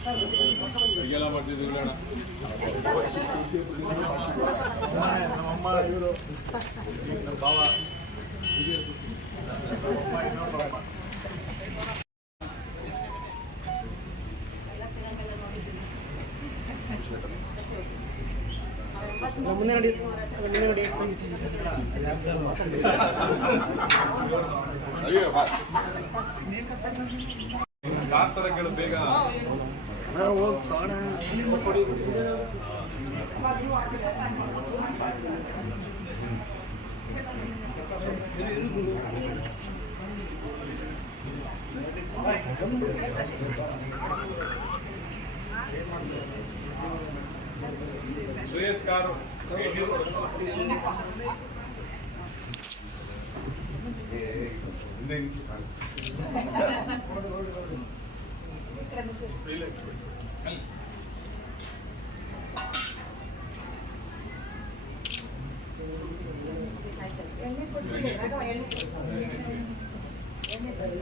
கையெல்லாம் படுத்து விளையாட நம்ம அம்மா இவரு பாவா. ಮುಂದೆ ನೋಡಿ. ಮುಂದೆ ನೋಡಿ. ಕೇಳು ಬೇಗ ಶ್ರೇಯಸ್ ಕಾರು. ಎಣ್ಣೆ ಕೊಡ್ತೀನಿ ರಾಘವ ಎಣ್ಣೆ ಕೊಡು. ಎಣ್ಣೆ ಕೊಡು.